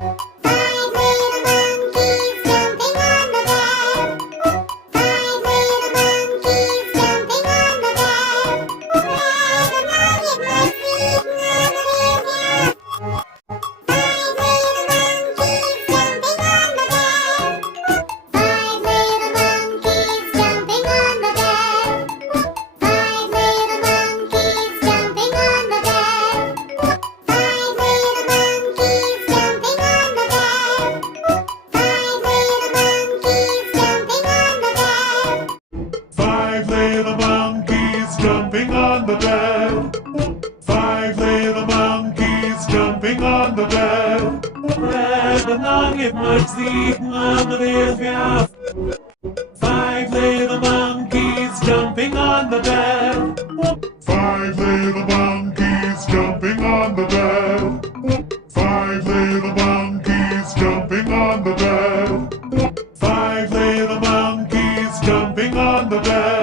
Five little monkeys jumping on the bed. Five little monkeys jumping on the bed. Where the nugget must be, none Five little monkeys jumping on the bed. Five little monkeys jumping on the bed. Five little monkeys jumping on the bed. Five little monkeys jumping on the bed. Five little monkeys jumping on the bed. Five little monkeys jumping on the bed. Five little monkeys jumping on the bed. Red nugget much the Five little monkeys jumping on the bed. Five little monkeys jumping on the bed. Five little monkeys jumping on the bed. Five little monkeys jumping on the bed.